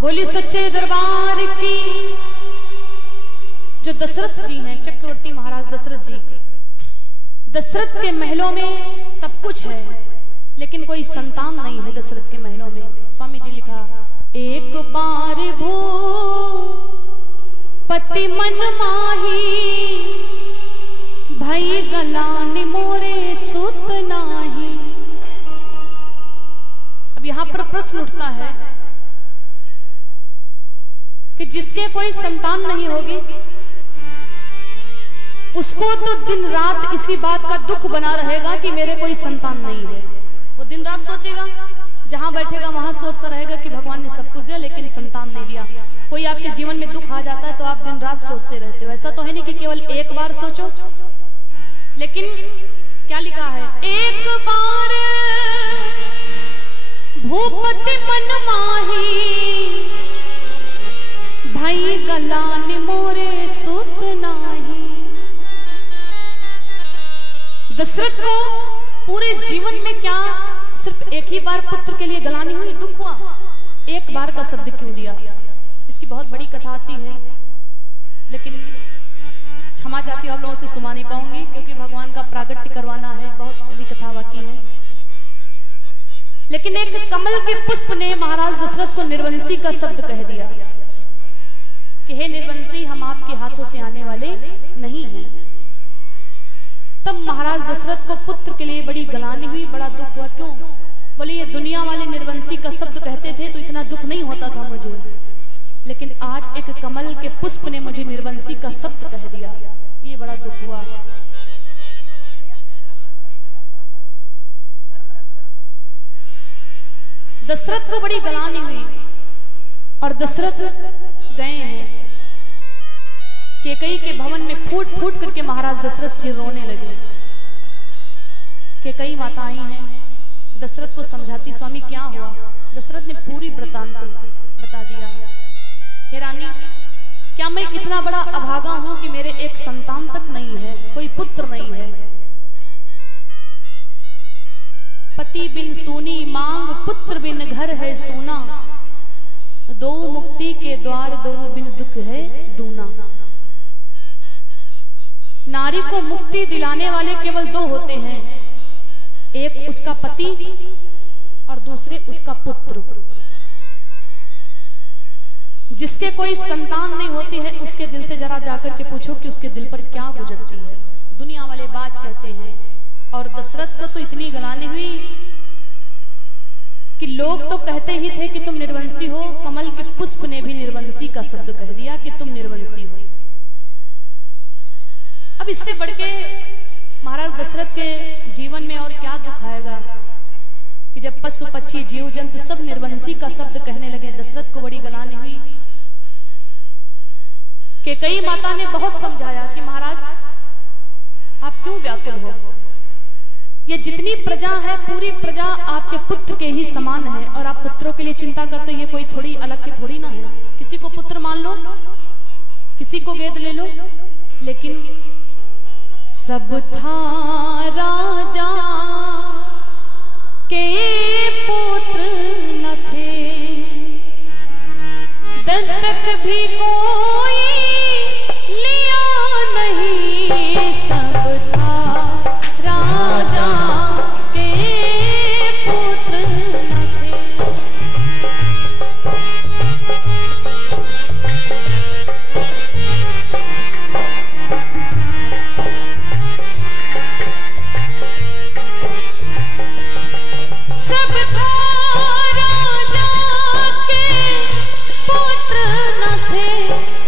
बोली सच्चे दरबार की। जो दशरथ जी हैं, चक्रवर्ती महाराज दशरथ जी, दशरथ के महलों में सब कुछ है लेकिन कोई संतान नहीं है दशरथ के महलों में। स्वामी जी लिखा, एक बार भू पति मन माही, भई गलानी मोरे सुत नाही। अब यहां पर प्रश्न उठता है कि जिसके कोई संतान नहीं होगी उसको तो दिन रात इसी बात का दुख बना रहेगा कि मेरे कोई संतान नहीं है। वो दिन रात सोचेगा, जहां बैठेगा वहां सोचता रहेगा कि भगवान ने सब कुछ दिया लेकिन संतान नहीं दिया। कोई आपके जीवन में दुख आ जाता है तो आप दिन रात सोचते रहते हो। ऐसा तो है नहीं कि केवल एक बार सोचो, लेकिन क्या लिखा है, एक बार भूपति मन माही, भाई गलान मोरे सुत नाही। दशरथ को पूरे जीवन में क्या सिर्फ एक ही बार पुत्र के लिए गलानी हुई, दुख हुआ? एक बार का शब्द क्यों दिया? इसकी बहुत बड़ी कथा आती है, लेकिन क्षमा चाहती हूं आप लोगों से सुना नहीं पाऊंगी क्योंकि भगवान का प्रागट्य करवाना है, बहुत बड़ी कथा बाकी है। लेकिन एक कमल के पुष्प ने महाराज दशरथ को निर्वंशी का शब्द कह दिया कि हे निर्वंशी, हम आपके हाथों से आने वाले नहीं हैं। तब महाराज दशरथ को पुत्र के लिए बड़ी गलानी हुई, बड़ा दुख हुआ। क्यों? बोले ये दुनिया वाले निर्वंशी का शब्द कहते थे तो इतना दुख नहीं होता था मुझे, लेकिन आज एक कमल के पुष्प ने मुझे निर्वंशी का शब्द कह दिया, ये बड़ा दुख हुआ। दशरथ को बड़ी गलानी हुई और दशरथ गए हैं कैकेयी के भवन में। फूट फूट करके महाराज दशरथ जी रोने लगे। कैकेयी माता आई हैं, दशरथ को समझाती, स्वामी क्या हुआ? दशरथ ने पूरी वृत्तांत बता दिया। हे रानी, क्या मैं इतना बड़ा अभागा हूं कि मेरे एक संतान तक नहीं है, कोई पुत्र नहीं है? पति बिन सूनी मांग, पुत्र बिन घर है सूना, दो मुक्ति के द्वार, दो बिन दुख है दूना। नारी को मुक्ति दिलाने वाले केवल दो होते हैं, एक उसका पति और दूसरे उसका पुत्र। जिसके कोई संतान नहीं होती है उसके दिल से जरा जाकर के पूछो कि उसके दिल पर क्या गुजरती है। दुनिया वाले बात कहते हैं। और दशरथ को तो इतनी गलानी हुई कि लोग तो कहते ही थे कि तुम निर्वंशी हो, कमल के पुष्प ने भी निर्वंशी का शब्द कह दिया कि तुम निर्वंशी हो। अब इससे बढ़ के महाराज दशरथ के जीवन में और क्या दुख आएगा कि जब पशु पक्षी जीव जंतु सब निर्वंशी का शब्द कहने लगे। दशरथ को बड़ी गलानी हुई। कैकेयी माता ने बहुत समझाया कि महाराज आप क्यों व्याकुल हो, ये जितनी प्रजा है पूरी प्रजा आपके पुत्र के ही समान है और आप पुत्रों के लिए चिंता करते, ये कोई थोड़ी अलग की थोड़ी ना है। किसी को पुत्र मान लो, किसी को गेद ले लो, लेकिन सब था राजा के पुत्र न थे, दत्तक भी कोई लिया नहीं, सब था राजा के पुत्र न थे। सब था राजा के पुत्र न थे,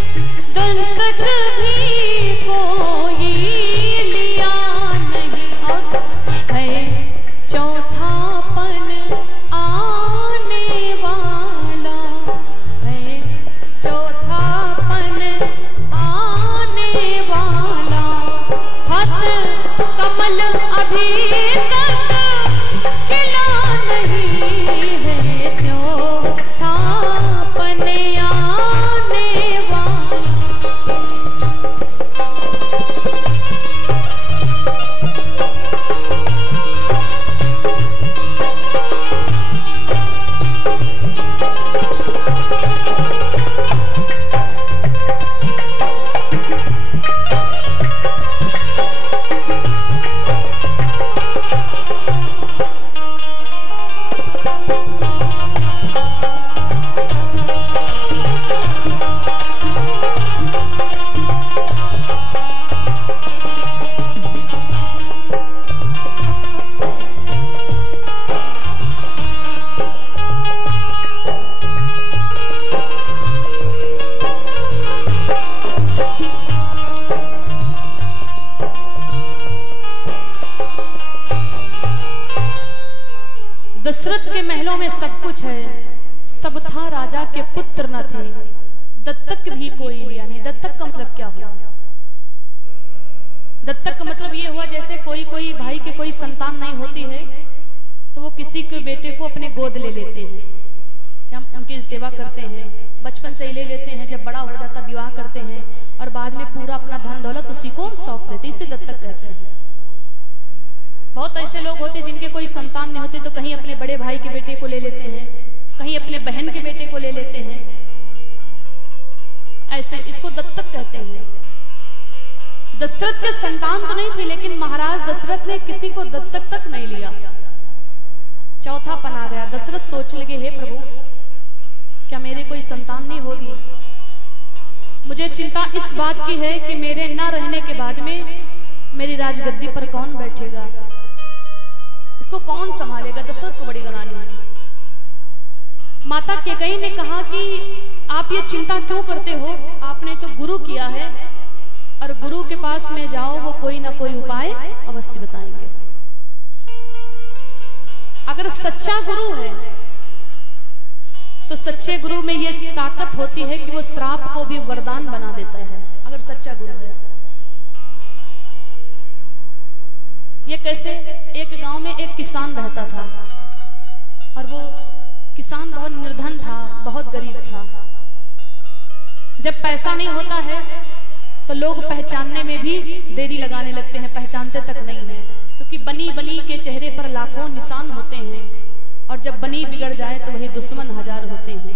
भी कोई लिया नहीं। दत्तक का मतलब क्या हुआ? दत्तक का मतलब ये हुआ जैसे कोई भाई के कोई संतान नहीं होती है तो वो किसी के बेटे को अपने गोद ले लेते हैं, कि हम उनकी सेवा करते हैं, बचपन से ही ले लेते हैं, जब बड़ा हो जाता विवाह करते हैं और बाद में पूरा अपना धन दौलत उसी को सौंप देते, इसे दत्तक कहते हैं। बहुत ऐसे लोग होते जिनके कोई संतान नहीं होते तो कहीं अपने बड़े भाई के बेटे को ले लेते हैं, कहीं अपने बहन के बेटे को ले लेते हैं, ऐसे इसको दत्तक कहते हैं। दशरथ के संतान तो नहीं थे लेकिन महाराज दशरथ ने किसी को दत्तक तक नहीं लिया। चौथा पन आ गया। दशरथ सोच लगे, हे प्रभु क्या मेरे कोई संतान नहीं होगी? मुझे चिंता इस बात की है कि मेरे ना रहने के बाद में मेरी राजगद्दी पर कौन बैठेगा, इसको कौन संभालेगा? दशरथ को बड़ी गलानी है। माता कैकेयी ने कहा कि आप ये चिंता क्यों करते हो? आपने तो गुरु किया है और गुरु के पास में जाओ, वो कोई ना कोई उपाय अवश्य बताएंगे। अगर सच्चा गुरु है तो सच्चे गुरु में ये ताकत होती है कि वो श्राप को भी वरदान बना देता है, अगर सच्चा गुरु है। ये कैसे? एक गांव में एक किसान रहता था और वो किसान बहुत निर्धन था, बहुत गरीब था। जब पैसा नहीं होता है तो लोग पहचानने में भी देरी लगाने लगते हैं, पहचानते तक नहीं है, क्योंकि बनी बनी के चेहरे पर लाखों निशान होते हैं और जब बनी बिगड़ जाए तो वही दुश्मन हजार होते हैं।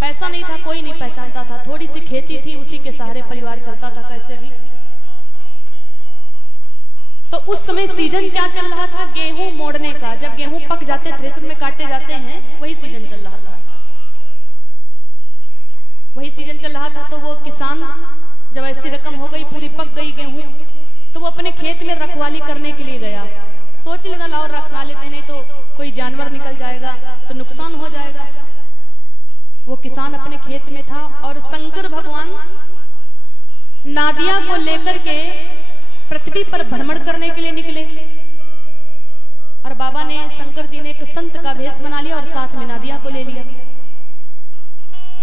पैसा नहीं था, कोई नहीं पहचानता था, थोड़ी सी खेती थी, उसी के सहारे परिवार चलता था कैसे भी। तो उस समय सीजन क्या चल रहा था? गेहूं मोड़ने का। जब गेहूं पक जाते, थ्रेसर में काटे जाते हैं, वही सीजन चल रहा था। वही सीजन चल रहा था तो वो किसान जब ऐसी रकम हो गई, पूरी पक गई गेहूं, तो वो अपने खेत में रखवाली करने के लिए गया। सोच लगा लाओ रखवा लेते, नहीं तो कोई जानवर निकल जाएगा तो नुकसान हो जाएगा। वो किसान अपने खेत में था और शंकर भगवान नादिया को लेकर के पृथ्वी पर भ्रमण करने के लिए निकले और बाबा ने, शंकर जी ने एक संत का वेश बना लिया और साथ में नादिया को ले लिया।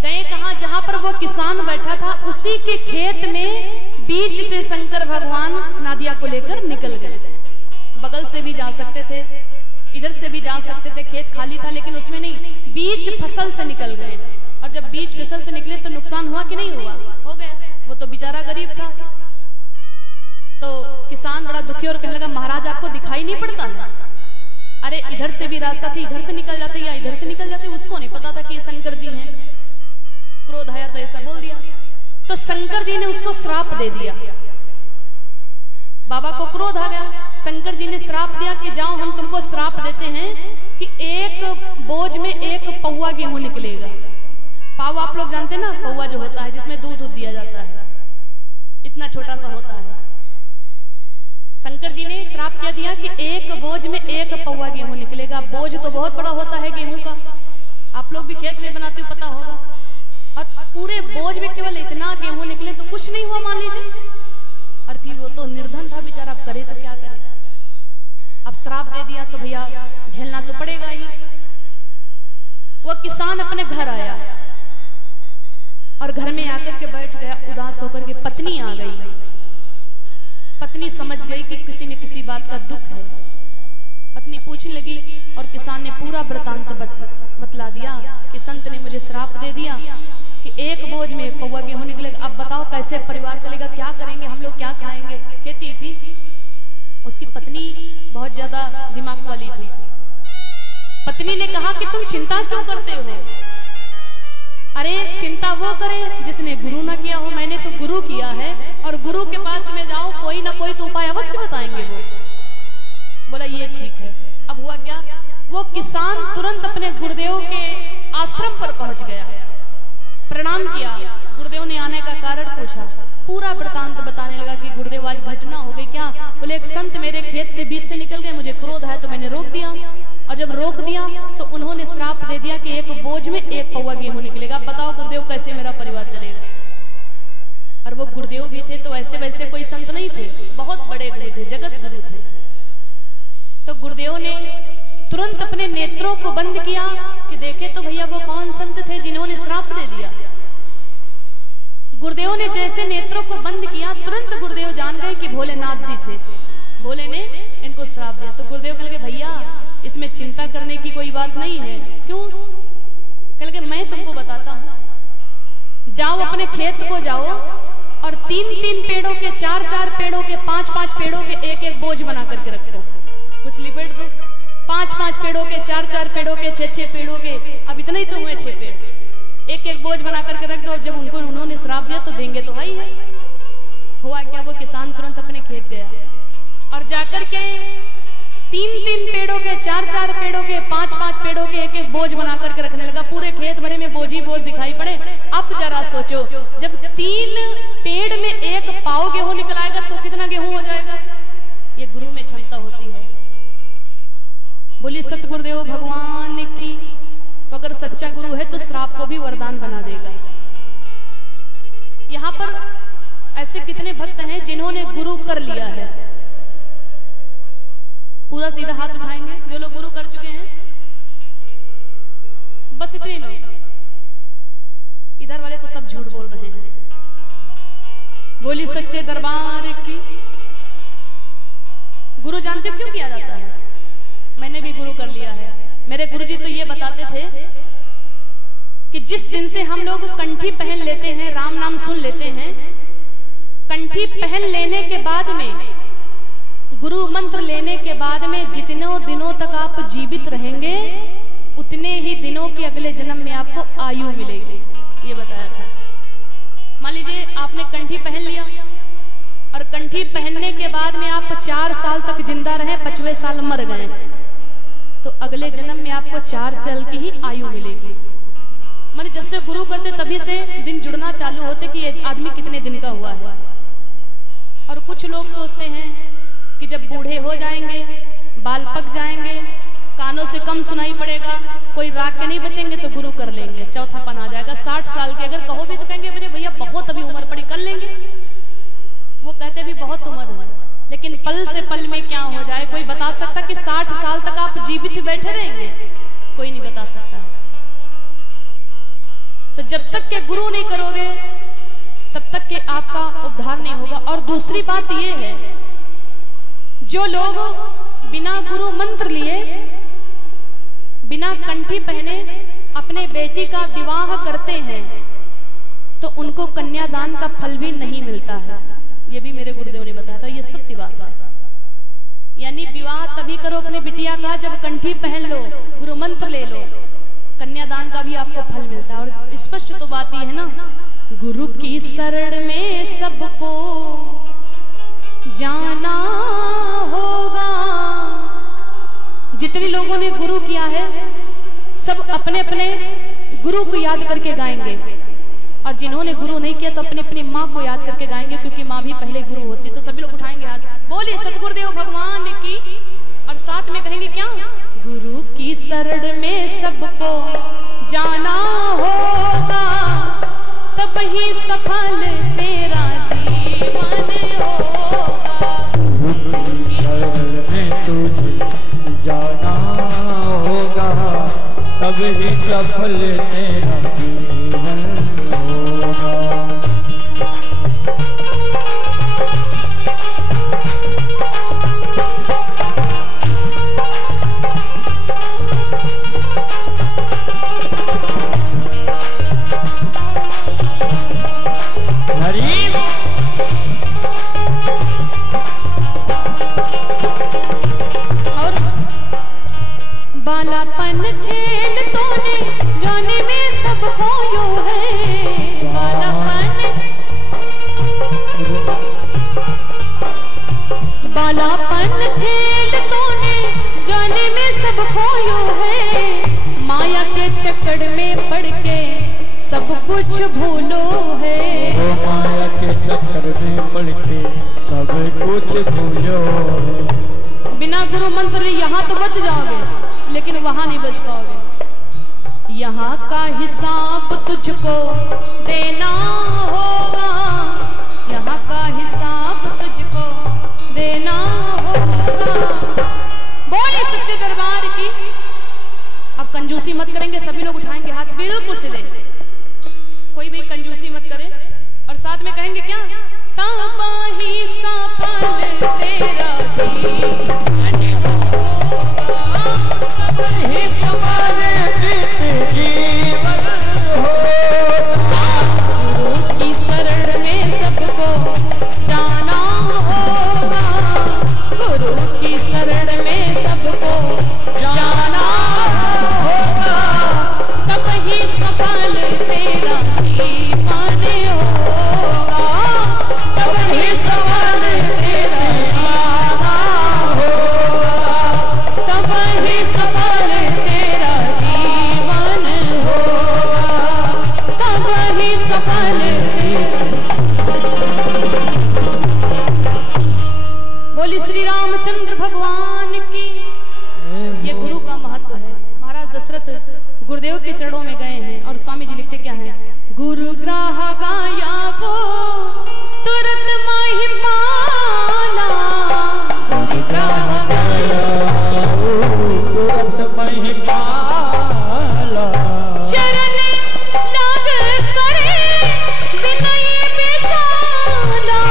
गए कहां? जहां पर वो किसान बैठा था उसी के खेत में बीच से शंकर भगवान नादिया को लेकर निकल गए। बगल से भी जा सकते थे, इधर से भी जा सकते थे, खेत खाली था, लेकिन उसमें नहीं, बीच फसल से निकल गए। और जब बीच फसल से निकले तो नुकसान हुआ कि नहीं हुआ? हो गया। वो तो बेचारा गरीब था। तो किसान बड़ा दुखी और कहने लगा, महाराज आपको दिखाई नहीं पड़ता है? अरे इधर से भी रास्ता थी, इधर से निकल जाते या इधर से निकल जाते, उसको नहीं पता था कि ये शंकर जी हैं। क्रोध आया तो ऐसा बोल दिया। तो शंकर जी ने उसको श्राप दे दिया। बाबा को क्रोध आ गया, शंकर जी ने श्राप दिया कि जाओ हम तुमको श्राप देते हैं कि एक बोझ में एक पौवा गेहूं निकलेगा। पाव आप लोग जानते ना, पौवा जो होता है जिसमें दूध दिया जाता है, इतना छोटा सा होता है। शंकर जी ने श्राप क्या दिया कि एक बोझ में एक पौवा गेहूं निकलेगा। बोझ तो बहुत बड़ा होता है गेहूं का, आप लोग भी खेत में बनाते हो, पता होगा। और पूरे बोझ में केवल इतना गेहूं निकले तो कुछ नहीं हुआ मान लीजिए। और फिर वो तो निर्धन था बेचारा, अब करे तो क्या करे? अब श्राप दे दिया तो भैया झेलना तो पड़ेगा ही। वो किसान अपने घर आया और घर में आकर के बैठ गया उदास होकर के। पत्नी आ गई। पत्नी समझ गई कि किसी न किसी बात का दुख है। पत्नी पूछने लगी और किसान ने पूरा वृतांत बतला दिया कि संत ने मुझे श्राप दे दिया कि एक बोझ में एक पौवा गेहूं निकलेगा। अब बताओ कैसे परिवार चलेगा, क्या करेंगे हम लोग, क्या खाएंगे? खेती थी। उसकी पत्नी बहुत ज्यादा दिमाग वाली थी। पत्नी ने कहा कि तुम चिंता क्यों करते हो? अरे चिंता वो करे जिसने गुरु ना किया हो, मैंने तो गुरु किया है और गुरु के पास में जाओ, कोई ना कोई तो उपाय अवश्य बताएंगे। वो बोला ये ठीक है। अब हुआ क्या? वो किसान तुरंत अपने गुरुदेव के आश्रम पर पहुंच गया, प्रणाम किया। गुरुदेव ने आने का कारण पूछा, पूरा वृतांत बताने लगा कि गुरुदेव आज घटना हो गई। क्या? बोले एक संत मेरे खेत से बीच से निकल गए, मुझे क्रोध है तो मैंने रोक दिया, और जब रोक दिया तो उन्होंने श्राप दे दिया कि एक बोझ में एक पौवा गेहूं निकलेगा। बताओ गुरुदेव कैसे मेरा परिवार चलेगा? और वो गुरुदेव भी थे तो ऐसे वैसे कोई संत नहीं थे, बहुत बड़े गुरु थे, जगत गुरु थे। तो गुरुदेव ने तुरंत अपने नेत्रों को बंद किया कि देखे तो भैया वो कौन संत थे जिन्होंने श्राप दे दिया। गुरुदेव ने जैसे नेत्रों को बंद किया, तुरंत गुरुदेव जान गए कि भोलेनाथ जी थे। भोले ने इनको श्राप दिया। तो गुरुदेव कह लगे भैया इसमें चिंता करने की कोई बात नहीं है। क्यों? कह लगे मैं तुमको बताता हूं, जाओ अपने खेत को जाओ और 3-3 पेड़ों के, 4-4 पेड़ों के, 5-5 पेड़ों के एक बोझ बना करके रखो, कुछ लिपेट दो। 5-5 पेड़ों के, 4-4 पेड़ों के, 6-6 पेड़ों के, अब इतने ही तो हुए 6 पेड़, एक बोझ बना करके रख दो। जब उन्होंने श्राप दिया तो देंगे तो ही है। हुआ क्या, वो किसान तुरंत अपने खेत गया और जाकर के 3-3 पेड़ों के, 4-4 पेड़ों के, 5-5 पेड़ों के एक बोझ बना करके रखने लगा। पूरे खेत भरे में बोझ ही बोझ दिखाई पड़े। अब जरा सोचो, जब 3 पेड़ में 1 पाव गेहूं निकल आएगा तो कितना गेहूं हो जाएगा? ये गुरु में क्षमता होती है। बोली सतगुरुदेव भगवान की। तो अगर सच्चा गुरु है तो श्राप को भी वरदान बना देगा। यहां पर ऐसे कितने भक्त हैं जिन्होंने गुरु कर लिया है? पूरा सीधा हाथ उठाएंगे जो लोग गुरु कर चुके हैं। बस इतने लोग। इधर वाले तो सब झूठ बोल रहे हैं। बोली सच्चे दरबार की। गुरु जानते हो क्यों किया जाता है? मैंने भी गुरु कर लिया है। मेरे गुरुजी तो ये बताते थे कि जिस दिन से हम लोग कंठी पहन लेते हैं, राम नाम सुन लेते हैं, कंठी पहन लेने के बाद में, गुरु मंत्र लेने के बाद में जितने दिनों तक आप जीवित रहेंगे उतने ही दिनों के अगले जन्म में आपको आयु मिलेगी। ये बताया था। मान लीजिए आपने कंठी पहन लिया और कंठी पहनने के बाद में आप 4 साल तक जिंदा रहे, 5वें साल मर गए, तो अगले जन्म में आपको 4 साल की ही आयु मिलेगी। माने जब से गुरु करते तभी से दिन जुड़ना चालू होते कि ये आदमी कितने दिन का हुआ है। और कुछ लोग सोचते हैं कि जब बूढ़े हो जाएंगे, बाल पक जाएंगे, कानों से कम सुनाई पड़ेगा, कोई राग के नहीं बचेंगे तो गुरु कर लेंगे, चौथापन आ जाएगा। 60 साल के अगर कहो भी तो कहेंगे अरे भैया बहुत अभी उम्र पड़ी, कर लेंगे। वो कहते भी बहुत उम्र है, लेकिन पल से पल में क्या हो जाए कोई बता सकता कि 60 साल तक आप जीवित बैठे रहेंगे? कोई नहीं बता सकता है। तो जब तक के गुरु नहीं करोगे तब तक के आपका उद्धार नहीं होगा। और दूसरी बात यह है, जो लोग बिना गुरु मंत्र लिए, बिना कंठी पहने अपने बेटी का विवाह करते हैं तो उनको कन्यादान का फल भी नहीं मिलता है। ये भी मेरे गुरुदेव ने बताया था, ये सत्य बात है। यानी विवाह तभी करो अपने बिटिया का जब कंठी पहन लो, गुरु मंत्र ले लो, कन्यादान का भी आपको फल मिलता है। और स्पष्ट तो बात ये है ना, गुरु की शरण में सबको जाना होगा। जितने लोगों ने गुरु किया है सब अपने अपने गुरु को याद करके गाएंगे, और जिन्होंने गुरु नहीं किया तो अपनी अपनी माँ को याद करके गाएंगे, क्योंकि माँ भी पहले गुरु होती। तो सभी लोग उठाएंगे हाथ, बोलिए सतगुरुदेव भगवान की, और साथ में कहेंगे क्या? गुरु की शरण में सबको जाना होगा, तब ही सफल तेरा जीवन होगा। गुरु की शरण में तुझे जाना होगा, तब ही सफल तेरा जीवन होगा। बालापन खेल तूने जाने में सब खोयो है। बालापन खेल तूने जाने में सब खोयो है। माया के चक्कर में पड़ के सब कुछ भूलो है। वो माया के चक्कर में पड़ के सब कुछ भूलो है। बिना गुरु मंत्र लिए यहाँ तो बच जाओगे, लेकिन वहां नहीं बच पाओगे। यहाँ का हिसाब तुझको देना होगा, यहाँ का हिसाब तुझको देना होगा। बोले सच्चे दरबार की। अब कंजूसी मत करेंगे, सभी लोग उठाएंगे हाथ बिल्कुल सीधे, कोई भी कंजूसी मत करे। और बाद में कहेंगे क्या, तब ही सफल तेरा जीवन होगा, तब ही सफल जीवन होगा। गुरु की शरण में सबको जाना होगा, गुरु की शरण में सबको जाना होगा, तब ही सफल तेरा जीवन होगा, तब ही सफल तेरा जीवन होगा, तब ही सफल तेरा जीवन होगा, तब ही सफल बोली श्री रामचंद्र भगवान की। ये गुरु का महत्व है। महाराज दशरथ गुरुदेव के चरणों में गए हैं और स्वामी जी लिखते क्या है, गुरु ग्राह गाया वो तुरंत माहि पाला, गुरु ग्राह गाया तुरंत मही पाला, शरण लाग करे विनय विशाला,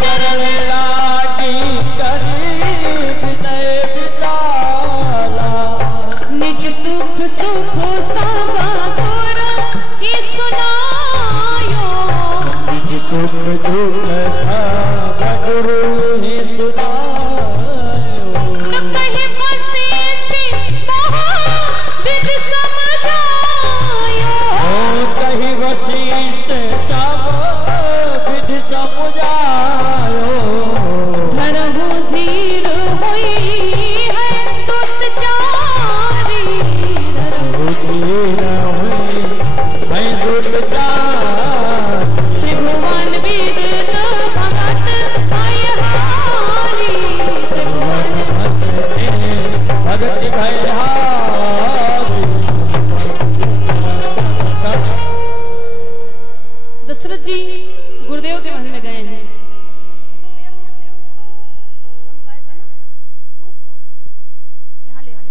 चरण लागी करी विनय विशाला, निज सुख सुख सब गुर ही सुनायो, निज सुख दुख सब गुरु ही सुनायो, तो कहीं वशिष्ठ महाविद समझायो, कही वशिष्ठ सब विधि समुझायो, धरहु धीर होई है सुतचारी, धीर हुई मैं दुर्चारी, त्रिभुवन विदित भगत भयहारी, त्रिभुवन भगति भयहारी। दशरथ जी गुरुदेव के महल में गए हैं। यहाँ ले आए।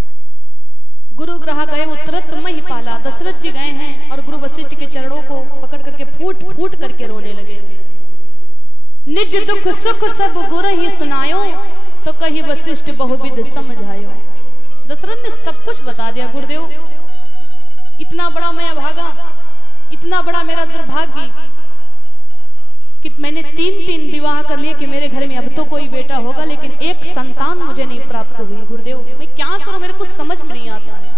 गुरु ग्रह गए वो तुरंत मही पाला। दशरथ जी गए हैं और गुरु वशिष्ठ के चरणों को पकड़ करके फूट फूट करके रोने लगे। निज दुख सुख सब गुरु ही सुनायो, तो कही वशिष्ठ बहुविध समझायो। दशरथ ने सब कुछ बता दिया। गुरुदेव इतना बड़ा मैं अभागा, इतना बड़ा मेरा दुर्भाग्य कि मैंने 3 विवाह कर लिए कि मेरे घर में अब तो कोई बेटा होगा, लेकिन एक संतान मुझे नहीं प्राप्त हुई। गुरुदेव मैं क्या करूं, मेरे कुछ समझ में नहीं आता है।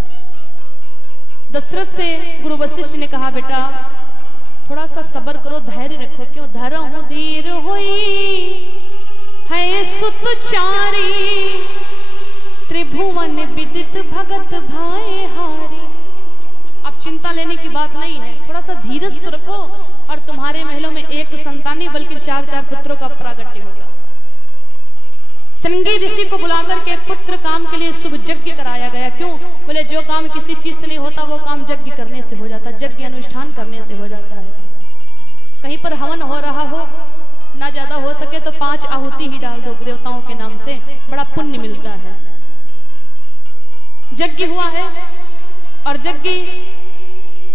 दशरथ से गुरु वशिष्ठ ने कहा, बेटा थोड़ा सा सब्र करो, धैर्य रखो। क्यों धरहु धीर होई है सुतचारी, त्रिभुवन विदित भगत भाई हारी। अब चिंता लेने की बात नहीं है, थोड़ा सा धीरज तो रखो और तुम्हारे महलों में एक संतान नहीं बल्कि 4 पुत्रों का प्रागट्य होगा। श्रृंगी ऋषि को बुलाकर के पुत्र काम के लिए शुभ यज्ञ कराया गया। क्यों? बोले जो काम किसी चीज से नहीं होता वो काम यज्ञ करने से हो जाता, यज्ञ अनुष्ठान करने से हो जाता है। कहीं पर हवन हो रहा हो, ना ज्यादा हो सके तो 5 आहुति ही डाल दो देवताओं के नाम से, बड़ा पुण्य मिलता है। यज्ञ हुआ है और यज्ञ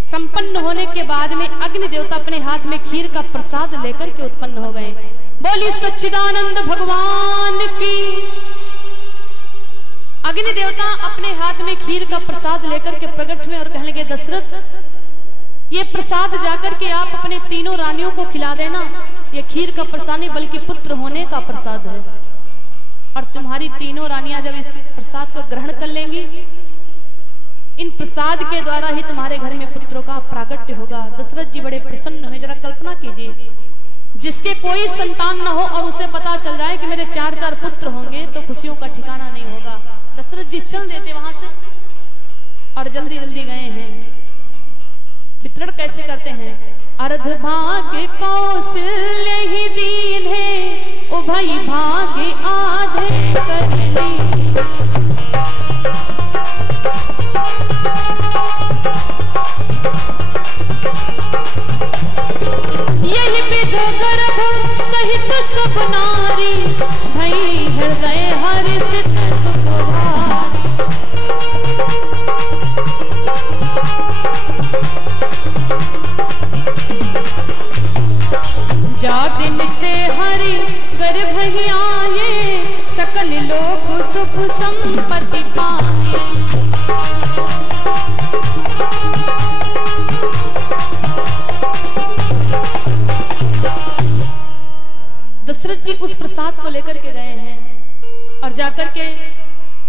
संपन्न होने के बाद में अग्नि देवता अपने हाथ में खीर का प्रसाद लेकर के उत्पन्न हो गए। बोली सच्चिदानंद भगवान की। अग्नि देवता अपने हाथ में खीर का प्रसाद लेकर के प्रकट हुए और कहने लगे, दशरथ ये प्रसाद जाकर के आप अपने 3 रानियों को खिला देना। ये खीर का प्रसाद नहीं बल्कि पुत्र होने का प्रसाद है, और तुम्हारी 3 रानियां जब इस प्रसाद को ग्रहण कर लेंगी, इन प्रसाद के द्वारा ही तुम्हारे घर में पुत्रों का प्रागट्य होगा। दशरथ जी बड़े प्रसन्न हुए। जरा कल्पना कीजिए, जिसके कोई संतान न हो और उसे पता चल जाए कि मेरे 4 पुत्र होंगे तो खुशियों का ठिकाना नहीं होगा। दशरथ जी चल देते वहां से और जल्दी जल्दी गए हैं। वितरण कैसे करते हैं? अर्ध भाग्य कौशल्य ही दीन है, उभय भाग्य आधे कर ली। यही विध गर्भ सहित सब नारी, भई हृदय हर्षित सुख भारी। प्रसाद नित्य हरि गर्भ ही आए, सकल लोक सुख संपत्ति पाए। दशरथ जी उस प्रसाद को लेकर के गए हैं और जाकर के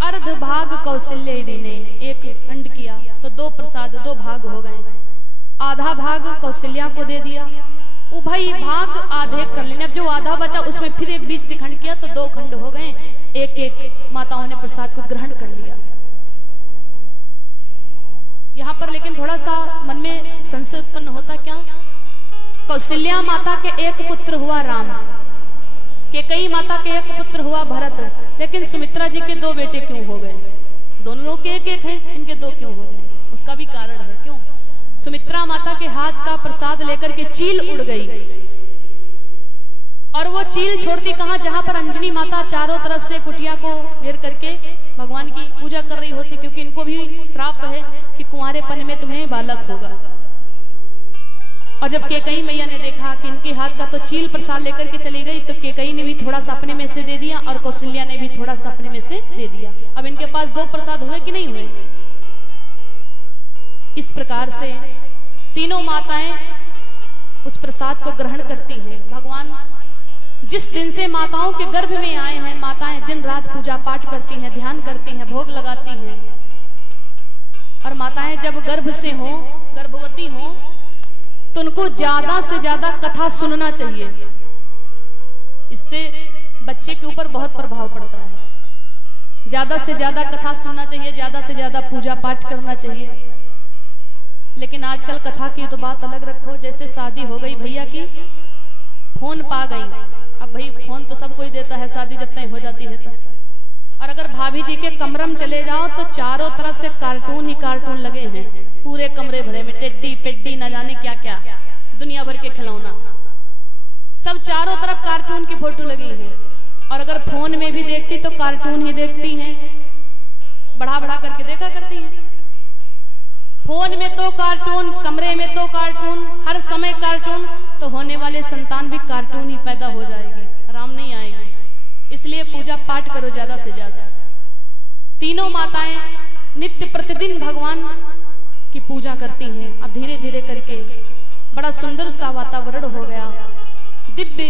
अर्ध भाग कौशल्या दी ने एक खंड किया तो दो प्रसाद दो भाग हो गए। आधा भाग कौशल्या को दे दिया, उभय भाग आधे कर लेने। अब जो आधा बचा उसमें फिर एक बीच से खंड किया तो दो खंड हो गए। एक एक माताओं ने प्रसाद को ग्रहण कर लिया। यहाँ पर लेकिन थोड़ा सा मन में संशय उत्पन्न होता क्या? कौशल्या माता के एक पुत्र हुआ राम, कैकेयी माता के एक पुत्र हुआ भरत, लेकिन सुमित्रा जी के दो बेटे क्यों हो गए? दोनों लोग के एक एक हैं, इनके दो क्यों हो गए? उसका भी कारण है। क्यों? सुमित्रा माता के हाथ का प्रसाद लेकर के चील उड़ गई और वो चील छोड़ती कहां? जहां पर अंजनी माता चारों तरफ से कुटिया को घेर करके भगवान की पूजा कर रही होती, क्योंकि इनको भी श्राप है कि कुंवारेपन में तुम्हें बालक होगा। और जब कैकेयी मैया ने देखा कि इनके हाथ का तो चील प्रसाद लेकर के चली गई, तो कैकेयी ने भी थोड़ा सा अपने में से दे दिया और कौशल्या ने भी थोड़ा सा अपने में से दे दिया। अब इनके पास दो प्रसाद हुए कि नहीं हुए? इस प्रकार से तीनों माताएं उस प्रसाद को ग्रहण करती हैं। भगवान जिस दिन से माताओं के गर्भ में आए हैं, माताएं दिन रात पूजा पाठ करती हैं, ध्यान करती हैं, भोग लगाती हैं। और माताएं जब गर्भ से हो, गर्भवती हो, तो उनको ज्यादा से ज्यादा कथा सुनना चाहिए। इससे बच्चे के ऊपर बहुत प्रभाव पड़ता है। ज्यादा से ज्यादा कथा सुनना चाहिए, ज्यादा से ज्यादा पूजा पाठ करना चाहिए। लेकिन आजकल कथा की तो बात अलग रखो। जैसे शादी हो गई भैया की, फोन पा गई। अब भाई फोन तो सब कोई देता है शादी जब तक हो जाती है तो। और अगर भाभी जी के कमरम चले जाओ तो चारों तरफ से कार्टून ही कार्टून लगे हैं, पूरे कमरे भरे में टेड्डी पेड्डी न जाने क्या क्या, दुनिया भर के खिलौना, सब चारों तरफ कार्टून की फोटो लगी है। और अगर फोन में भी देखती तो कार्टून ही देखती हैं, बढ़ा बढ़ा करके देखा करती हैं। फोन में तो कार्टून, कमरे में तो कार्टून, हर समय कार्टून, तो होने वाले संतान भी कार्टून ही पैदा हो जाएगी, आराम नहीं आएगी। इसलिए पूजा पाठ करो ज्यादा से ज्यादा। तीनों माताएं नित्य प्रतिदिन भगवान की पूजा करती हैं। अब धीरे धीरे करके बड़ा सुंदर सा वातावरण हो गया, दिव्य,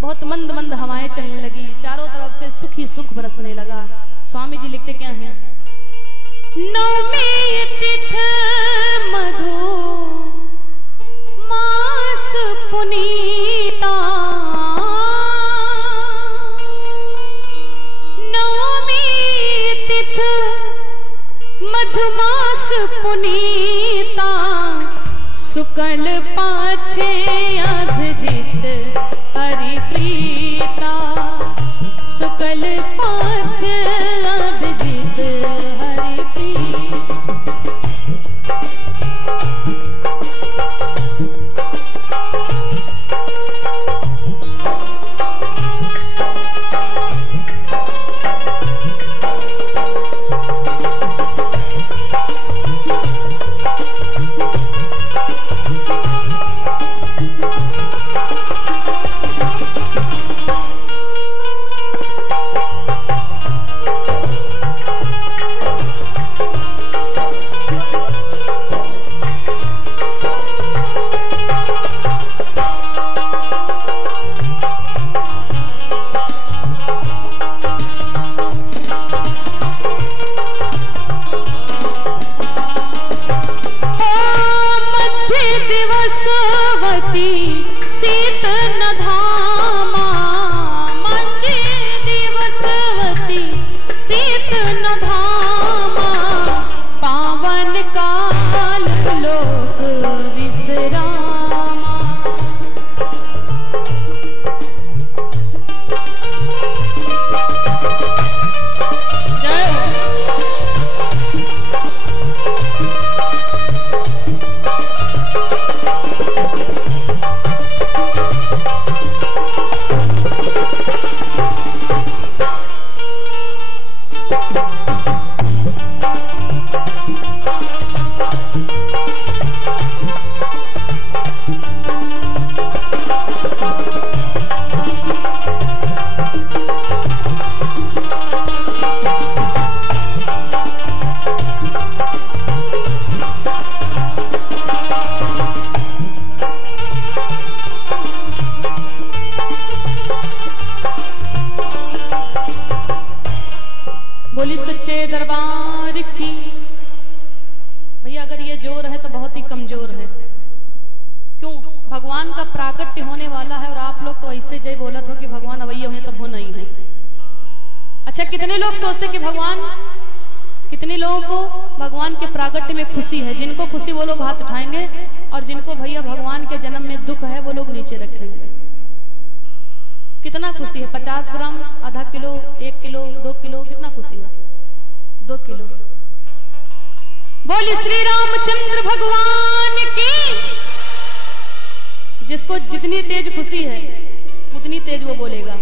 बहुत मंद मंद हवाएं चलने लगी, चारों तरफ से सुख ही सुख बरसने लगा। स्वामी जी लिखते क्या हैं? नवमी तिथ मधु मास पुनीता, नवमी तिथ मधुमास पुनीता, सुकल पाछे अभिजित हरि प्रीता, सुकल पाछे अभिजित हरि प्रीता। कितने लोग सोचते कि भगवान, कितने लोगों को भगवान के प्रागट्य में खुशी है, जिनको खुशी वो लोग हाथ उठाएंगे, और जिनको भैया भगवान के जन्म में दुख है वो लोग नीचे रखेंगे। कितना खुशी है? 50 ग्राम, आधा किलो, 1 किलो, 2 किलो, कितना खुशी है? 2 किलो। बोली श्री रामचंद्र भगवान की। जिसको जितनी तेज खुशी है उतनी तेज वो बोलेगा।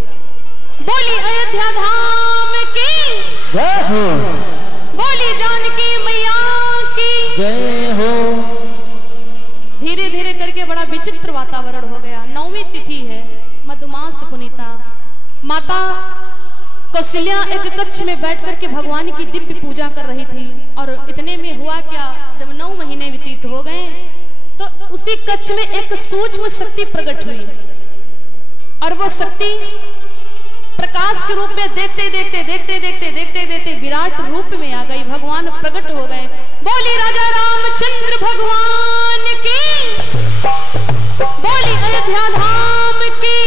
बोली अयोध्या धाम की जय हो, बोली जानकी मैया की जय हो। धीरे धीरे करके बड़ा विचित्र वातावरण हो गया। 9वीं तिथि है, मधुमास पुनीता। माता कौशल्या एक कक्ष में बैठ करके भगवान की दिव्य पूजा कर रही थी, और इतने में हुआ क्या, जब 9 महीने व्यतीत हो गए तो उसी कक्ष में एक सूक्ष्म शक्ति प्रकट हुई, और वो शक्ति प्रकाश के रूप में देखते देखते देखते देखते देखते देखते विराट रूप में आ गई। भगवान प्रकट हो गए। बोली राजा रामचंद्र भगवान की, बोली अयोध्या धाम की।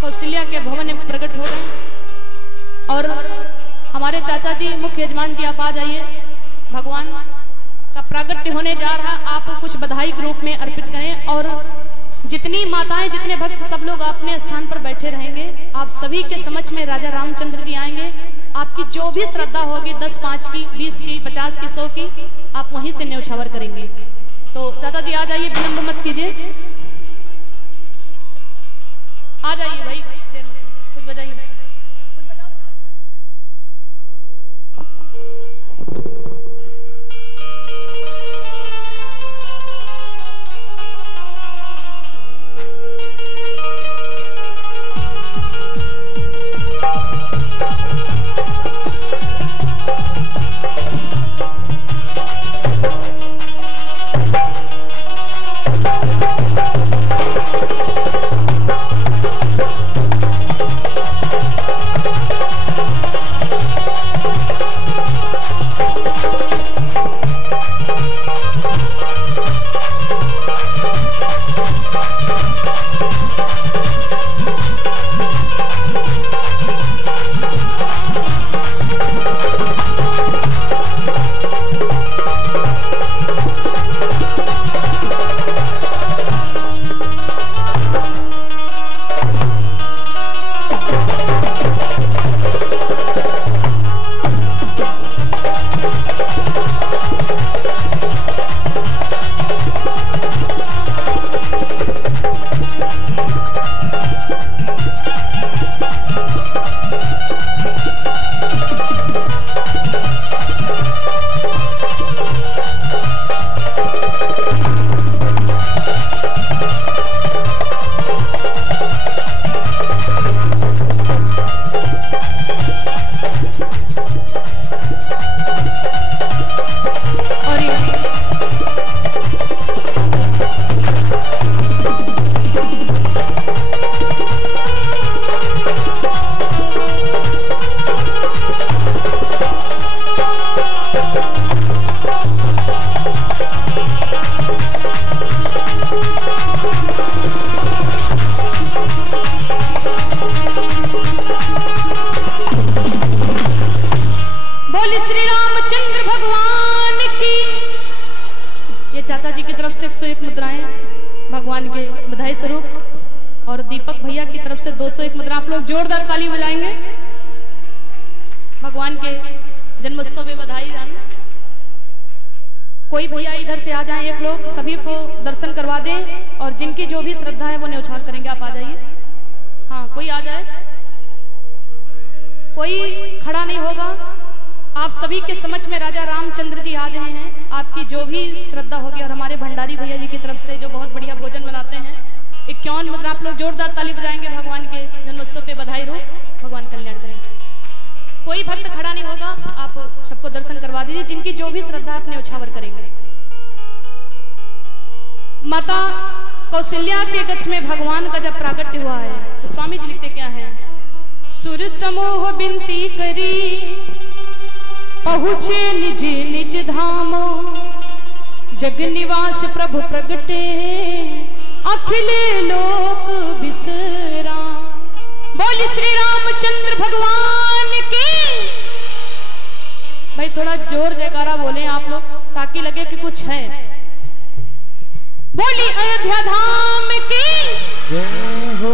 कौशल्या के भवन में प्रकट हो गए, और हमारे चाचा जी, मुख्य यजमान जी, आप आ जाइए। भगवान का प्रागट्य होने जा रहा, आप कुछ बधाई के रूप में अर्पित करें, और जितनी माताएं, जितने भक्त, सब लोग अपने स्थान पर बैठे रहेंगे। आप सभी के समक्ष में राजा रामचंद्र जी आएंगे। आपकी जो भी श्रद्धा होगी, 10, 5 की, 20 की, 50 की, 100 की, आप वहीं से न्यौछावर करेंगे। तो चाचा जी आ जाइए, विलंब मत कीजिए, आ जाइए भाई, देर मत, कुछ बजाइए, कुछ बजाओ। भगवान के बधाई स्वरूप, और दीपक भैया की तरफ से 201 मुद्रा। आप लोग जोरदार ताली बजाएंगे। भगवान के जन्मोत्सव में बधाई दान। कोई भैया इधर से आ जाएं, एक लोग, सभी को दर्शन करवा दें, और जिनकी जो भी श्रद्धा है वो न्यौछावर करेंगे। आप आ जाइए। हाँ, कोई आ जाए, कोई खड़ा नहीं होगा। आप सभी के समक्ष में राजा रामचंद्र जी आ रहे हैं। आपकी जो भी श्रद्धा होगी, और हमारे भंडारी भैया जी की तरफ से जो बहुत बढ़िया भोजन बनाते हैं, 51 मुद्रा। आप लोग जोरदार ताली बजाएंगे। भगवान के जन्मोत्सव पे बधाई रूप, भगवान कल्याण करेंगे। कोई भक्त खड़ा नहीं होगा, आप सबको दर्शन करवा दीजिए, जिनकी जो भी श्रद्धा आप न्यौछावर करेंगे। माता कौशल्या के कक्ष में भगवान का जब प्राकट्य हुआ है, तो स्वामी जी लिखते क्या है, सुर समूह बिनती करी पहुँचे निज निज धाम, जग निवास प्रभु प्रगटे अखिले लोक विसराम। बोली श्री रामचंद्र भगवान कुछ है। बोली अयोध्या धाम की जय हो।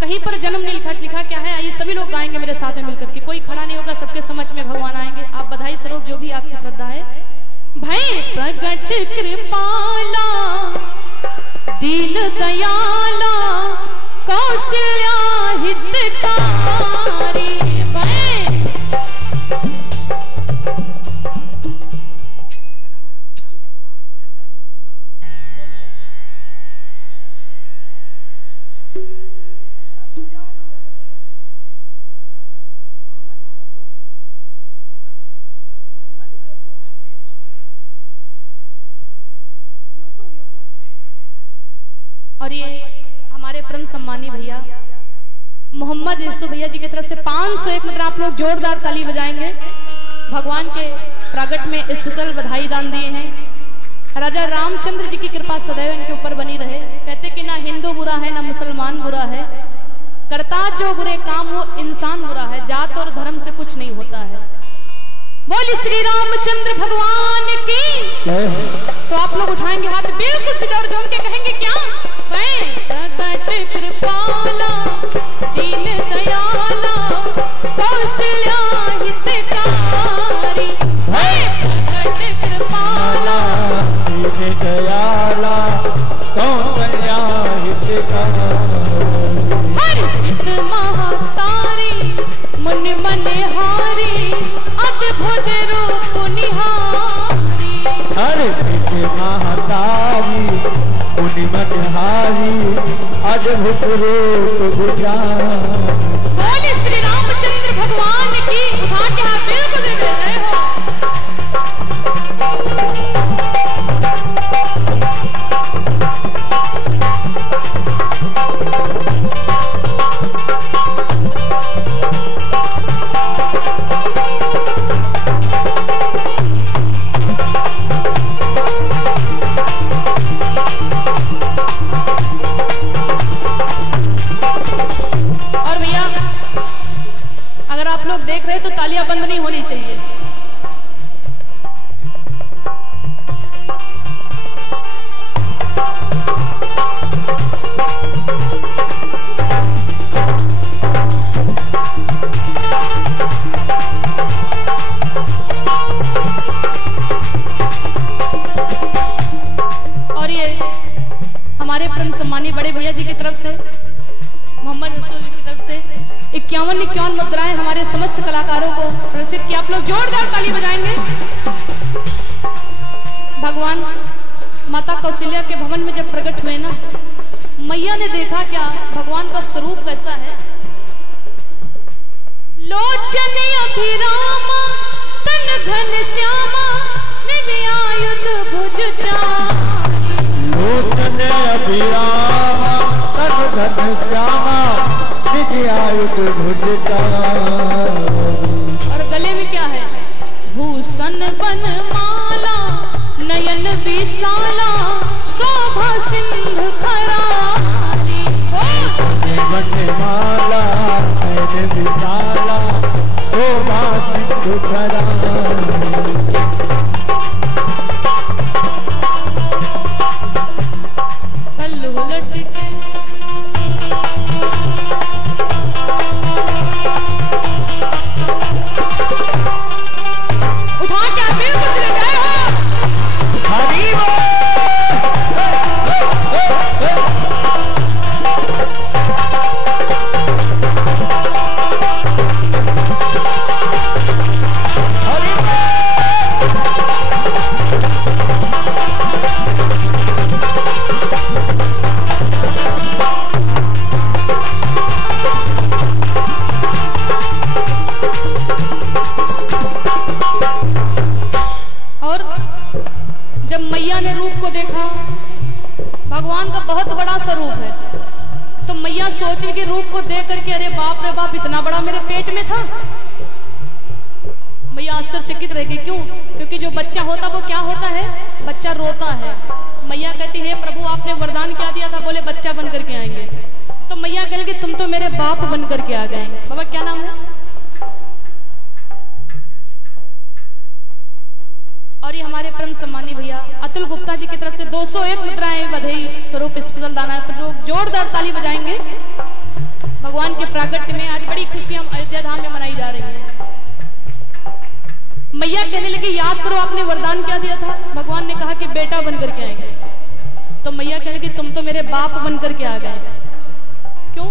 कहीं पर जन्म नहीं लिखा क्या है, आइए सभी लोग गाएंगे मेरे साथ में मिलकर के, कोई खड़ा नहीं होगा, सबके समझ में भगवान आएंगे। आप बधाई स्वरूप जो भी आपकी श्रद्धा है। भय प्रगट कृपाला दीन दयाला कौशल्या हितकारी। भय और ये हमारे परम सम्मानी भैया मोहम्मद यसु भैया जी की तरफ से 501 मतलब आप लोग जोरदार ताली बजाएंगे। भगवान के प्रागट में स्पेशल बधाई दान दिए हैं। राजा रामचंद्र जी की कृपा सदैव इनके ऊपर बनी रहे। कहते कि ना हिंदू बुरा है ना मुसलमान बुरा है, करता जो बुरे काम वो इंसान बुरा है, जात और धर्म से कुछ नहीं होता है। बोली श्री रामचंद्र भगवान की। तो आप लोग उठाएंगे हाथ बिल्कुल सिर झूम के कहेंगे क्या? प्रगट कृपाला दीन दयाला कौशल्या हितकारी। प्रगट कृपाला दीन दयाला कौशल्या हितकारी। हर्षित महातारी मुनि मनिहारी अद्भुत रूप निहारी। हर्षित महातारी मुनि मनिहारी अद्भुत रूप गुजारी। बोले श्री रामचंद्र भगवान की। उठा के हाथ बिल्कुल दे रहे हो। देख रहे तो तालियां बंद नहीं होनी चाहिए। और ये हमारे परम सम्मानी बड़े भैया जी की तरफ से, मोहम्मद यसु जी की तरफ से 51 मुद्राएं हमारे समस्त कलाकारों को प्रदर्शित किया। आप लोग जोरदार ताली बजाएंगे। भगवान माता कौशल्या के भवन में जब प्रकट हुए ना, मैया ने देखा क्या भगवान का स्वरूप कैसा है। लोचन अभिरामा तन घन श्यामा निधि आयुध भुज चारी। लोचन अभिरामा तन घन श्यामा निधि आयुध भुज चारी। और गले में क्या है? भूषण बनमाला नयन विशाला शोभा सिंधु खरारी। बनमाला नयन विशाला शोभा सिंधु खरारी। पल्लू लटके उठा के बिल्कुल ले गए हो। हरि बोल। सोच के रूप को देख करके अरे बाप रे बाप इतना बड़ा मेरे पेट में था। मैया आश्चर्यचकित रह गई। क्यों? क्योंकि जो बच्चा होता वो क्या होता है? बच्चा रोता है। मैया कहती है प्रभु आपने वरदान क्या दिया था? बोले बच्चा बन करके आएंगे। तो मैया कह लगी तुम तो मेरे बाप बन करके आ गए। बाबा क्या नाम है? और ये हमारे परम सम्मानी भैया अतुल गुप्ता जी की तरफ से 201 मुद्राएं बधाई स्वरूप स्पेशल दाना पर जो जोरदार ताली बजाएंगे भगवान के प्रागट्य में। आज बड़ी खुशियां अयोध्या धाम में मनाई जा रही हैं। मैया कहने लगी याद करो आपने वरदान क्या दिया था? भगवान ने कहा कि बेटा बन करके आएंगे। तो मैया कहने लगी तुम तो मेरे बाप बन करके आ गए। क्यों?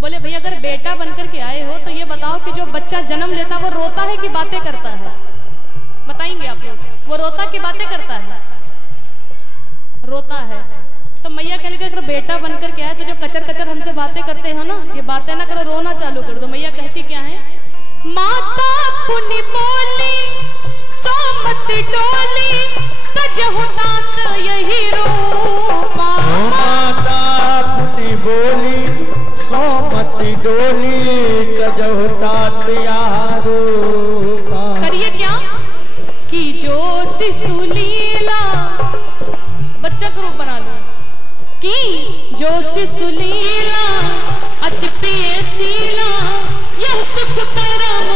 बोले भैया अगर बेटा बन करके आए हो तो ये बताओ कि जो बच्चा जन्म लेता वो रोता है कि बातें करता है? बताएंगे आप लोग, वो रोता की बातें करता है? रोता है। तो मैया कहने लगी अगर बेटा बनकर के आए तो जो कचर कचर हमसे बातें करते हो ना, ये बातें ना करो, रोना चालू कर दो। मैया कहती क्या है? माता पुनि बोली सोमती डोली तजहु तात यही रूपा। माता पुनि बोली सोमती डोली तजहु तात यही रूपा। करिए क्या कि जो शिशु लीला, बच्चा का रूप बना लो, कि जो शिशु लीला अति प्रिय शीला यह सुख परम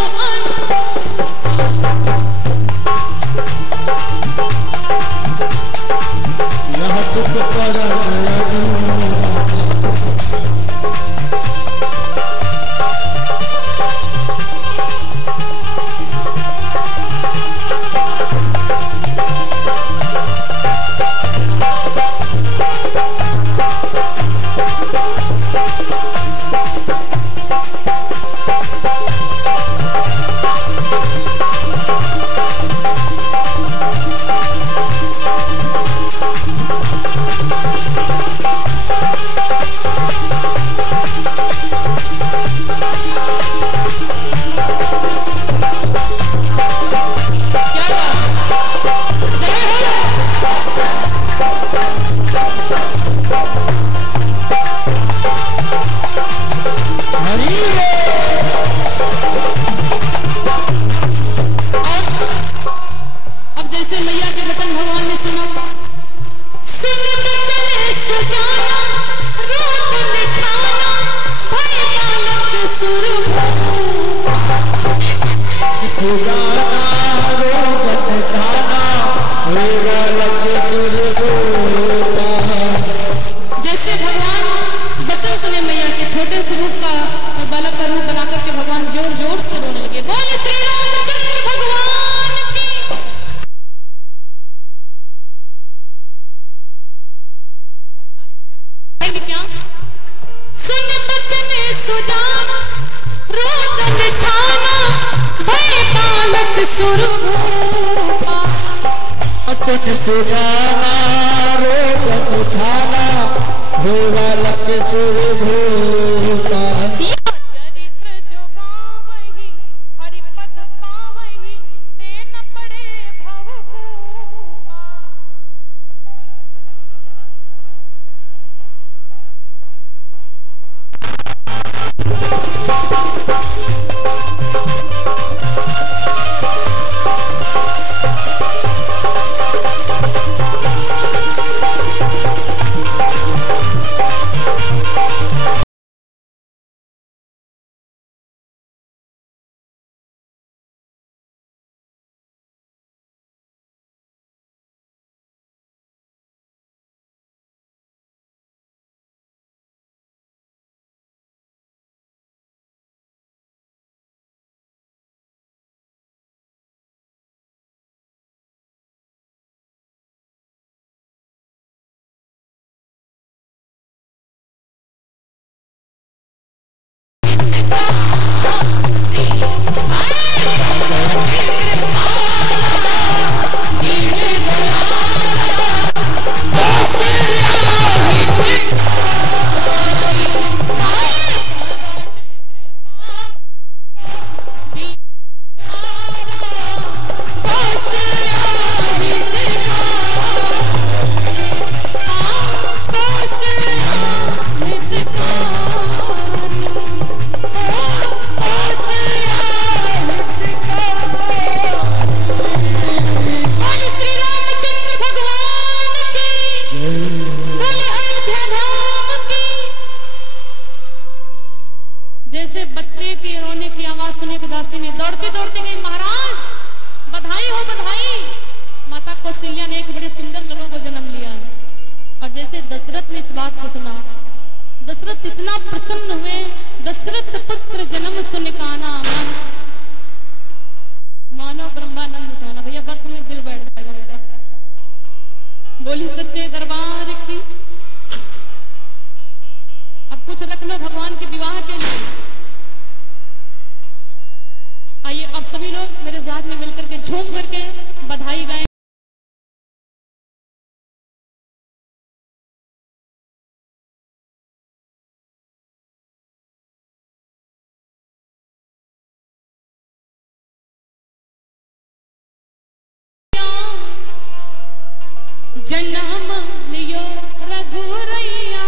यह सुख परम कौशल्या ने एक बड़े सुंदर नलों को जन्म लिया। और जैसे दशरथ ने इस बात को सुना, दशरथ इतना प्रसन्न हुए। दशरथ पुत्र जन्म सुन काना, मानो ब्रह्मानंद साना। भैया बस में दिल बैठ जाएगा मेरा। बोली सच्चे दरबार की। अब कुछ रख लो भगवान के विवाह के लिए। आइए अब सभी लोग मेरे साथ में मिलकर के झूम करके बधाई गाएं। जन्म लियो रघुरैया,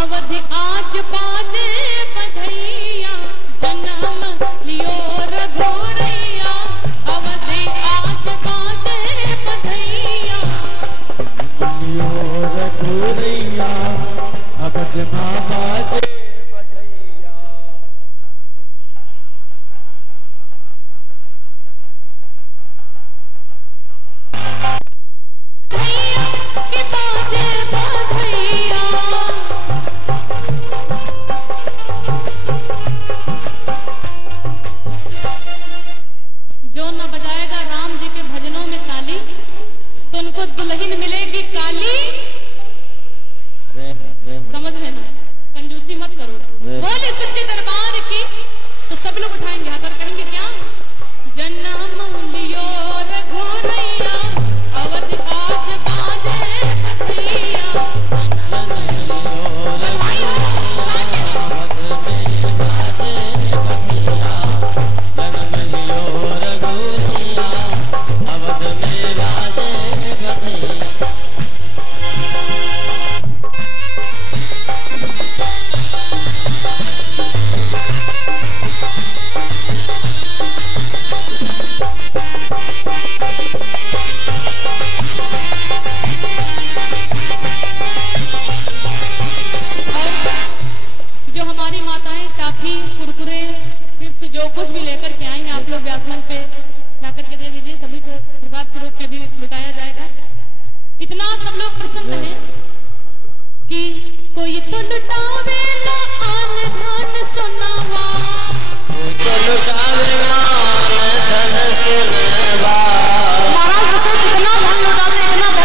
अवधि आज बाजे बधैया। जन्म लियो रघुरैया, अवधि आज बाजे बधैया। लियो रघुरैया, अवधि माँ बाजे बधैया। कि बाजे बधैया। जो न बजाएगा राम जी के भजनों में ताली, तो उनको दुल्हन मिलेगी काली। समझ लेना, कंजूसी मत करो। बोले सच्चे दरबार की। तो सब लोग उठाएंगे हाथ और कहेंगे क्या? जन्म लियो रघुरैया, अवधि आज बाजे बधैया। जो हमारी माताएं टाफी, कुरकुरे, चिप्स जो कुछ भी लेकर के आई हैं, आप लोग व्यासमंच पे ला करके दे दीजिए। सभी को प्रभात के रूप में भी लुटाया जाएगा। इतना सब लोग प्रसन्न हैं कि कोई तो लुटावेला आन धन सोनावा, कोई तो लुटावेला आन धन सोनावा। महाराज दशरथ इतना धन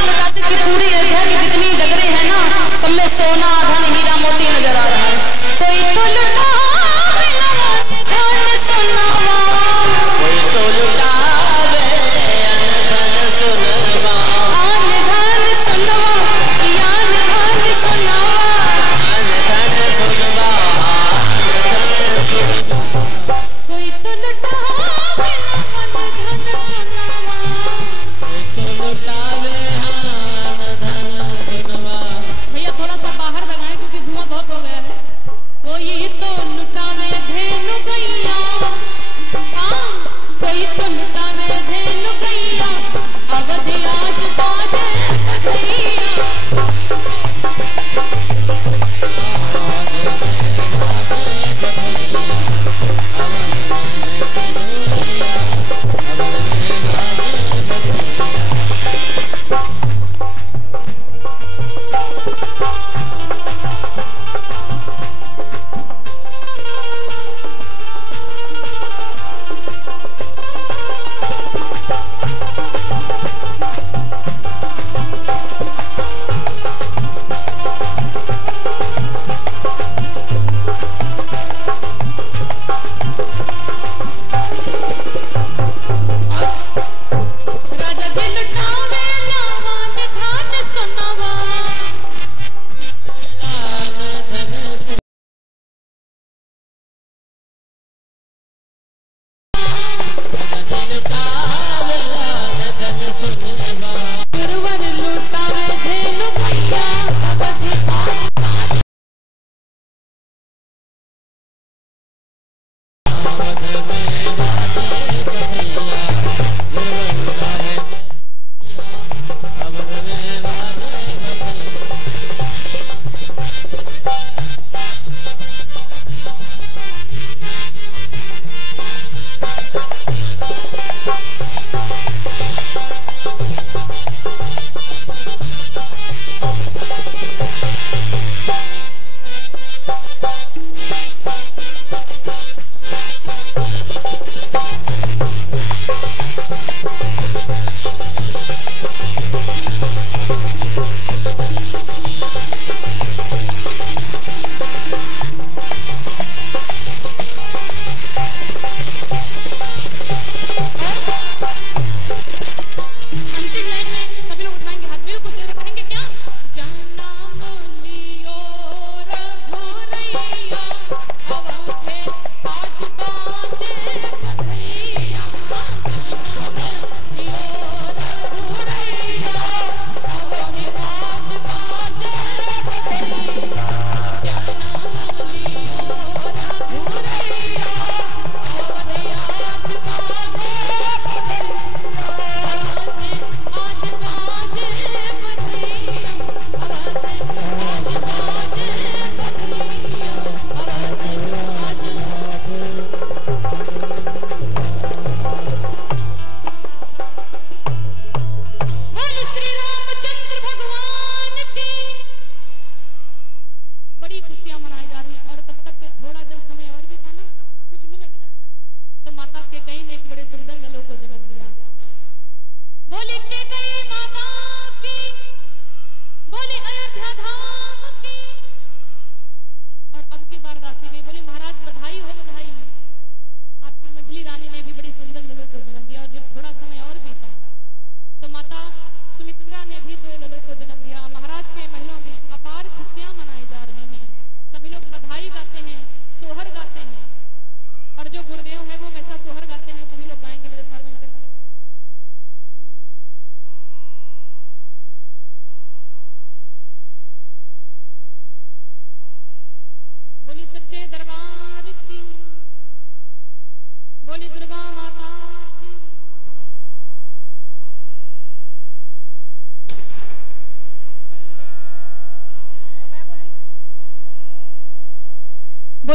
लुटाते कि पूरी अयोध्या की जितनी डगरे हैं ना, सब में सोना, धन, हीरा, मोती नजर आ रहा है। कोई तो लुटावेला आन धन सोनावा, कोई तो लुटावे आन धन सोनावा। आन धन सोनावा, आन धन सोनावा। आन धन सोनावा, आन धन सोनावा। कोई तो लुटावेला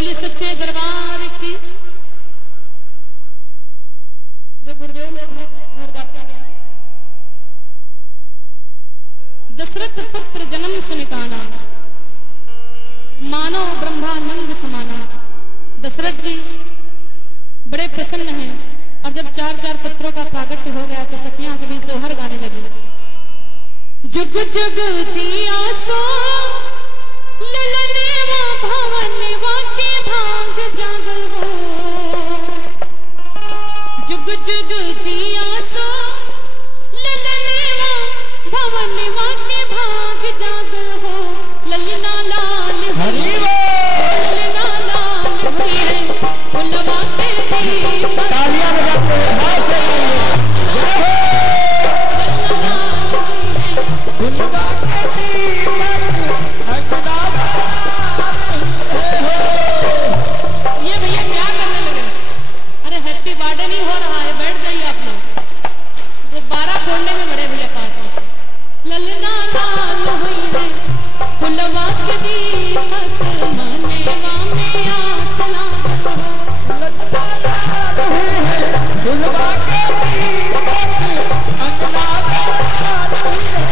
बोलिए सच्चे दरबार की। जो गुरुदेव लोग हैं वो गाते हैं, दशरथ पुत्र जन्म सुनिकाना, मानो ब्रह्मानंद समाना। दशरथ जी बड़े प्रसन्न हैं और जब 4 पुत्रों का प्रागट्य हो गया तो सखियां सभी सोहर गाने लगी। जुग जुग जिया सो ललनेवा भवनेवा के भाग जागल हो। जुग जुग जिया सो ललनेवा भवनेवा के भाग जागल हो। ललना लाल हरि ललना लाल हुई है फुलवा के दीप। तालियां बजाते हैं हाथ से जय हो। फुलवा के दीपक अगदावा ये भैया क्या करने लगे? अरे हैप्पी बर्थडे नहीं हो रहा है, बैठ जाइए आप लोग। गुब्बारा फोड़ने में बड़े भैया पास है। ललना लाल हुई है फुलवा के दीपक, मनेवा में आस लागल हो। ललना लाल हुई है फुलवा के दीपक अगदावा हुई है।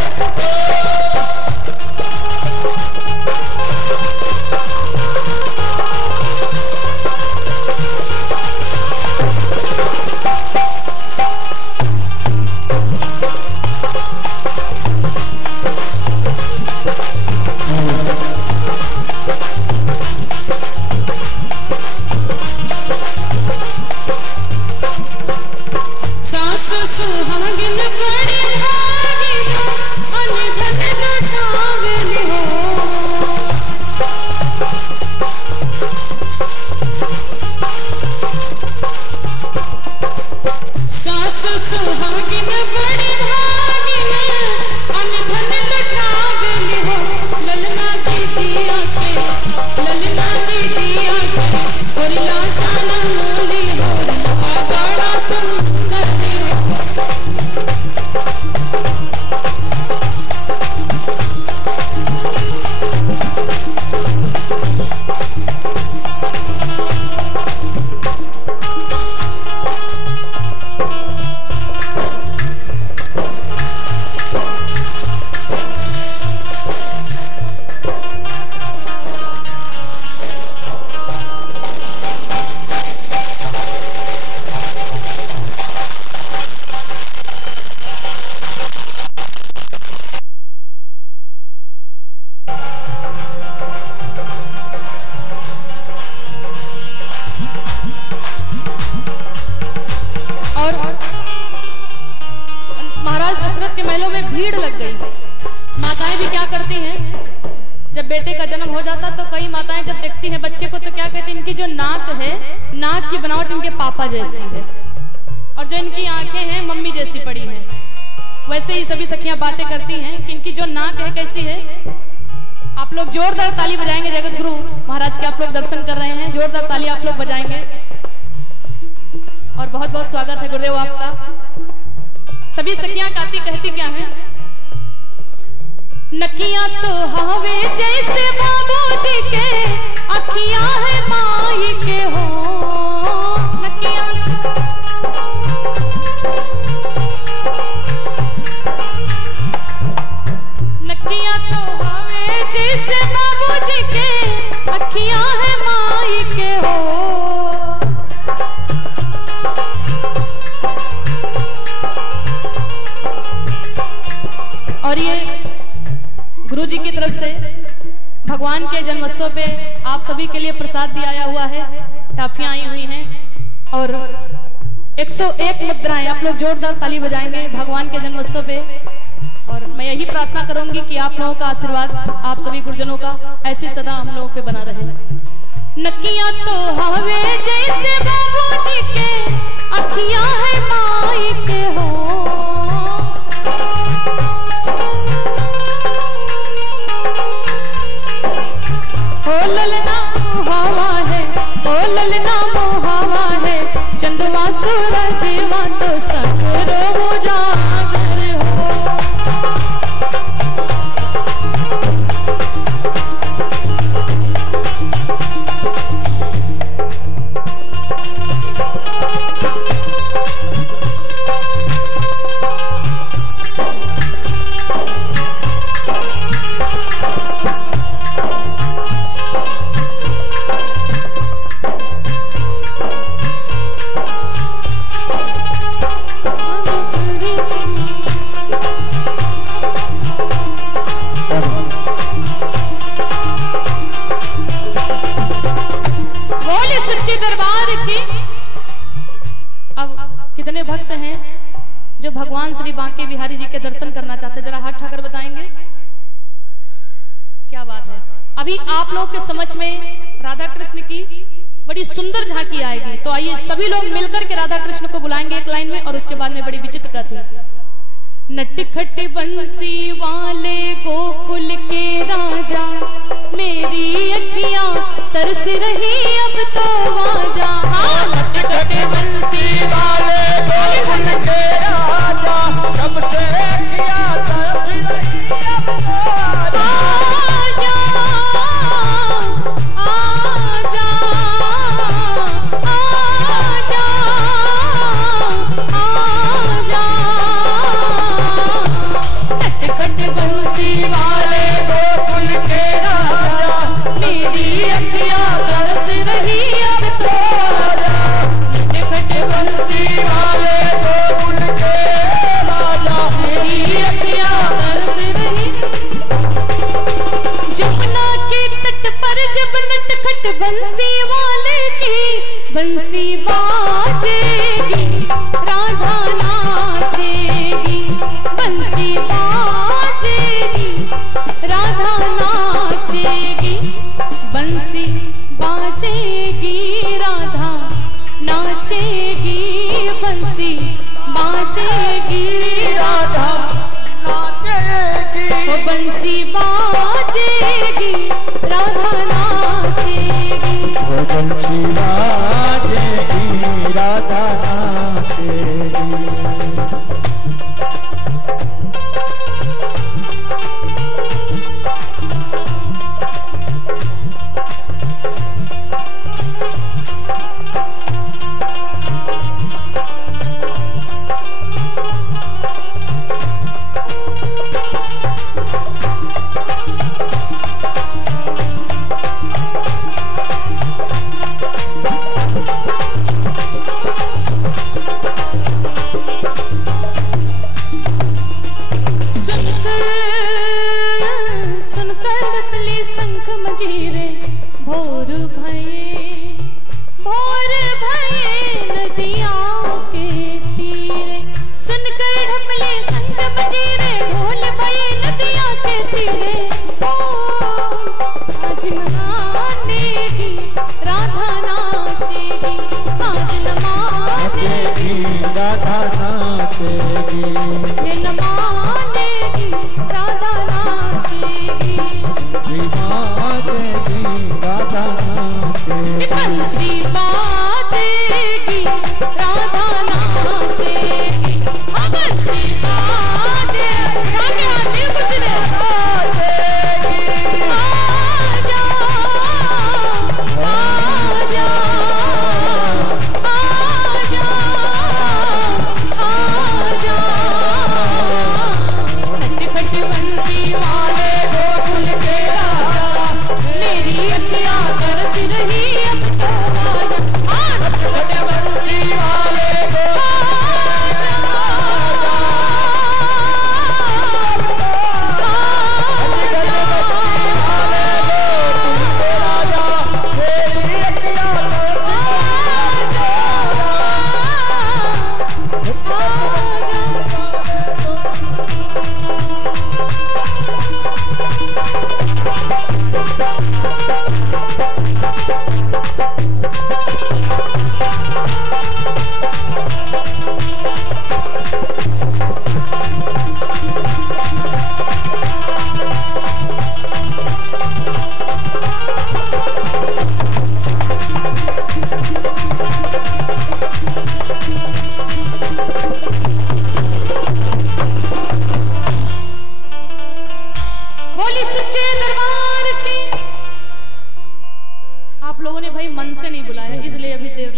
सास सुहागिन बड़ी भागिन, अनधन लुटावेल हो। सास सुहागिन बड़ी भागिन, अनधन लुटावेल हो। ललना दीदिया के, ललना दीदिया के, होरिला चाला मोली होरिला बड़ा सुंदर हो। और महाराज दशरथ के महलों में भीड़ लग गई। माताएं भी क्या करती हैं, जब बेटे का जन्म हो जाता तो कई माताएं जब देखती हैं बच्चे को तो क्या कहती हैं, इनकी जो नाक है, नाक की बनावट इनके पापा जैसी है और जो इनकी आंखें हैं मम्मी जैसी पड़ी हैं। वैसे ही सभी सखियां बातें करती हैं कि इनकी जो नाक है कैसी है। आप लोग जोरदार ताली बजाएंगे, जगत गुरु महाराज के आप लोग दर्शन कर रहे हैं, जोरदार ताली आप लोग बजाएंगे और बहुत बहुत स्वागत है गुरुदेव आपका। सभी सखियां गाती कहती क्या है, नकियां तो हवे जैसे बाबूजी के, अखियां है माई के हो। नकियां नकियां तो हवे जैसे बाबूजी के, अखियां है माई के हो। और ये गुरु जी की तरफ से भगवान के जन्मोत्सव पे आप सभी के लिए प्रसाद भी आया हुआ है, टाफियां आई हुई हैं और 101 मुद्राएं। आप लोग जोरदार ताली बजाएंगे भगवान के जन्मोत्सव पे। और मैं यही प्रार्थना करूंगी कि आप लोगों का आशीर्वाद, आप सभी गुरुजनों का ऐसे सदा हम लोगों पे बना रहे। नकियां तो हवे जैसे बाबूजी के, अखियां है माई के हो। ओ ललना मोहावा है, ओ ललना मोहावा है, चंदवा सूरजवा तो सगरो उजागर हो। भगवान श्री बांके बिहारी जी के दर्शन करना चाहते हैं, जरा हाथ उठाकर बताएंगे। क्या बात है। अभी आप लोग के समझ में राधा कृष्ण की बड़ी सुंदर झांकी आएगी, तो आइए सभी लोग मिलकर के राधा कृष्ण को बुलाएंगे एक लाइन में, और उसके बाद में बड़ी विचित्र कथी। नटखट बंसी वाले गोकुल के राजा, मेरी अखियां तरस रही अब तो आजा। नटखट बंसी वाले गोकुल के राजा, कब से अखियां तरस रही अब तो आजा। आजा आजा आजा नटखट बंसी वाले गोकुल के राजा, मेरी अखियां तरस रही अब तो आजा। नटखट बंसी वाले गोकुल के राजा, मेरी अखियां तरस रही। जमुना के तट पर जब नटखट बंसी वाले की बंसी बाजेगी, राधा नाचेगी। बंसी बाजेगी, राधा नाचेगी। बंसी बाजेगी, राधा नाचेगी। बंसी बाजेगी, राधा नाचेगी। ओ बंसी बाजेगी, राधा नाचेगी। वो बंसी बाजेगी, राधा नाचेगी। आप लोगों ने भाई मन से नहीं बुलाया, इसलिए अभी देर